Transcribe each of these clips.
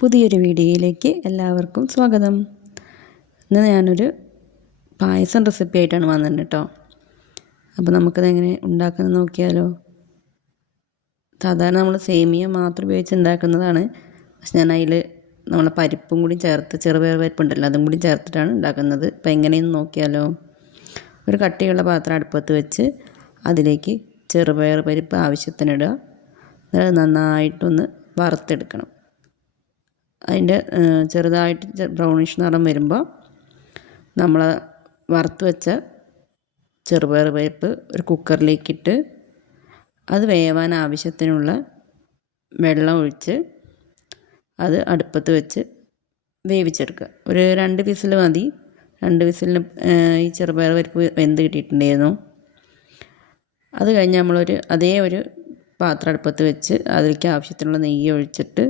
പുതിയൊരു വീഡിയോയിലേക്ക് എല്ലാവർക്കും സ്വാഗതം. ഇന്ന് ഞാനൊരു പായസം റെസിപ്പി ആയിട്ടാണ് വന്നത് കേട്ടോ. അപ്പോൾ നമുക്കതെങ്ങനെ ഉണ്ടാക്കുന്നത് നോക്കിയാലോ. സാധാരണ നമ്മൾ സേമിയ മാത്രം ഉപയോഗിച്ച് ഉണ്ടാക്കുന്നതാണ്. പക്ഷെ ഞാൻ അതിൽ നമ്മളെ പരിപ്പും കൂടി ചേർത്ത്, ചെറുപയർ പരിപ്പുണ്ടല്ലോ, അതും കൂടി ചേർത്തിട്ടാണ് ഉണ്ടാക്കുന്നത്. അപ്പോൾ എങ്ങനെയെന്ന് നോക്കിയാലോ. ഒരു കട്ടിയുള്ള പാത്രം അടുപ്പത്ത് വെച്ച് അതിലേക്ക് ചെറുപയർ പരിപ്പ് ആവശ്യത്തിനിടുക. അത് നന്നായിട്ടൊന്ന് വറുത്തെടുക്കണം. അതിൻ്റെ ചെറുതായിട്ട് ബ്രൗണിഷ് നിറം വരുമ്പോൾ നമ്മൾ വറുത്ത് വെച്ച ചെറുപയർ പരിപ്പ് ഒരു കുക്കറിലേക്കിട്ട് അത് വേവാൻ ആവശ്യത്തിനുള്ള വെള്ളം ഒഴിച്ച് അത് അടുപ്പത്ത് വെച്ച് വേവിച്ചെടുക്കുക. ഒരു 2 വിസിൽ മതി. 2 വിസിലിന് ഈ ചെറുപയർ പരിപ്പ് വെന്ത് കിട്ടിയിട്ടുണ്ടായിരുന്നു. അത് കഴിഞ്ഞ് അതേ ഒരു പാത്രം അടുപ്പത്ത് വെച്ച് അതിലേക്ക് ആവശ്യത്തിനുള്ള നെയ്യ് ഒഴിച്ചിട്ട്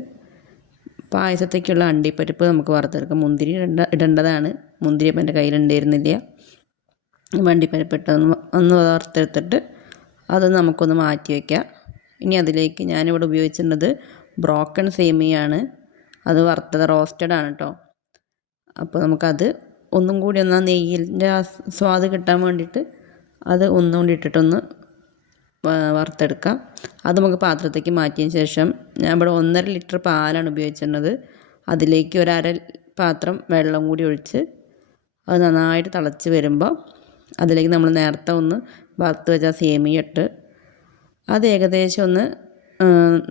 പായസത്തേക്കുള്ള അണ്ടിപ്പരിപ്പ് നമുക്ക് വറുത്തെടുക്കാം. മുന്തിരി ഇടേണ്ടതാണ്. മുന്തിരി അപ്പം എൻ്റെ കയ്യിലുണ്ടായിരുന്നില്ല. അണ്ടിപ്പരിപ്പ് ഒന്ന് വറുത്തെടുത്തിട്ട് അത് നമുക്കൊന്ന് മാറ്റി വയ്ക്കാം. ഇനി അതിലേക്ക് ഞാനിവിടെ ഉപയോഗിച്ചിരുന്നത് ബ്രോക്കൺ സേമിയാണ്. അത് വറുത്തത് റോസ്റ്റഡ് ആണ് കേട്ടോ. അപ്പോൾ നമുക്കത് ഒന്നും കൂടി ഒന്ന് നെയ്യിൻ്റെ സ്വാദ് കിട്ടാൻ വേണ്ടിയിട്ട് അത് ഒന്നും കൂടി ഇട്ടിട്ടൊന്ന് വറുത്തെടുക്കാം. അത് നമുക്ക് പാത്രത്തേക്ക് മാറ്റിയതിന് ശേഷം ഞാൻ ഇവിടെ 1.5 ലിറ്റർ പാലാണ് ഉപയോഗിച്ചിരുന്നത്. അതിലേക്ക് 1/2 പാത്രം വെള്ളം കൂടി ഒഴിച്ച് അത് നന്നായിട്ട് തിളച്ച് വരുമ്പോൾ അതിലേക്ക് നമ്മൾ നേരത്തെ ഒന്ന് വറുത്ത് വെച്ച സേമിയ ഇട്ട് അത് ഏകദേശം ഒന്ന്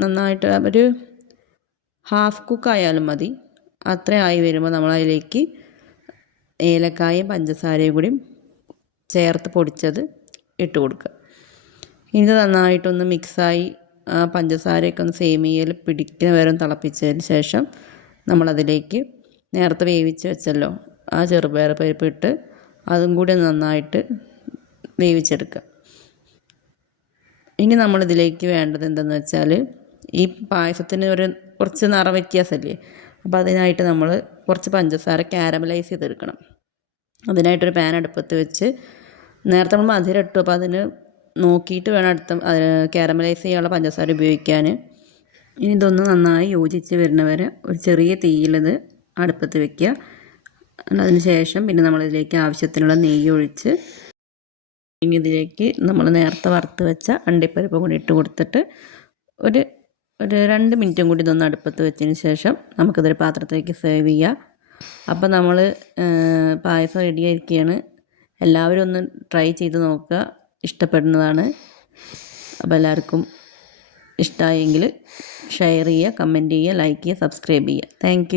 നന്നായിട്ട് ഒരു ഹാഫ് കുക്കായാലും മതി. അത്രയായി വരുമ്പോൾ നമ്മളതിലേക്ക് ഏലക്കായും പഞ്ചസാരയും കൂടി ചേർത്ത് പൊടിച്ചത് ഇട്ട് കൊടുക്കുക. ഇത് നന്നായിട്ടൊന്ന് മിക്സായി പഞ്ചസാരയൊക്കെ ഒന്ന് സേമിയയിൽ പിടിക്കുന്ന വരെ തിളപ്പിച്ചതിന് ശേഷം നമ്മളതിലേക്ക് നേരത്തെ വേവിച്ച് വെച്ചല്ലോ ആ ചെറുപയർ പരിപ്പ് ഇട്ട് അതും കൂടി നന്നായിട്ട് വേവിച്ചെടുക്കുക. ഇനി നമ്മളിതിലേക്ക് വേണ്ടത് എന്തെന്ന് വെച്ചാൽ ഈ പായസത്തിന് കുറച്ച് നിറം വ്യത്യാസമല്ലേ. അപ്പോൾ അതിനായിട്ട് നമ്മൾ കുറച്ച് പഞ്ചസാര കാരമലൈസ് ചെയ്തെടുക്കണം. അതിനായിട്ടൊരു പാൻ അടുപ്പത്ത് വെച്ച് നേരത്തെ നമ്മൾ മധുരം ഇട്ടു. അപ്പോൾ അതിന് നോക്കിയിട്ട് വേണം കാരമലൈസ് ചെയ്യാനുള്ള പഞ്ചസാര ഉപയോഗിക്കാൻ. ഇനി ഇതൊന്ന് നന്നായി യോജിച്ച് വരുന്നവരെ ഒരു ചെറിയ തീയിലത് അടുപ്പത്ത് വെക്കുക. അതിന് ശേഷം പിന്നെ നമ്മളിതിലേക്ക് ആവശ്യത്തിനുള്ള നെയ്യ് ഒഴിച്ച് ഇനി ഇതിലേക്ക് നമ്മൾ നേരത്തെ വറുത്ത് വെച്ച അണ്ടിപ്പരിപ്പ് കൂടി ഇട്ട് കൊടുത്തിട്ട് ഒരു 2 മിനിറ്റും കൂടി ഇതൊന്ന് അടുപ്പത്ത് വെച്ചതിന് ശേഷം നമുക്കിതൊരു പാത്രത്തിലേക്ക് സെർവ് ചെയ്യാം. അപ്പോൾ നമ്മൾ പായസം റെഡിയായിരിക്കുകയാണ്. എല്ലാവരും ഒന്ന് ട്രൈ ചെയ്ത് നോക്കുക. ഇഷ്ടപ്പെടുന്നതാണ്. അപ്പോൾ എല്ലാവർക്കും ഇഷ്ടമായെങ്കിൽ ഷെയർ ചെയ്യുക, കമൻറ്റ് ചെയ്യുക, ലൈക്ക് ചെയ്യുക, സബ്സ്ക്രൈബ് ചെയ്യുക. താങ്ക്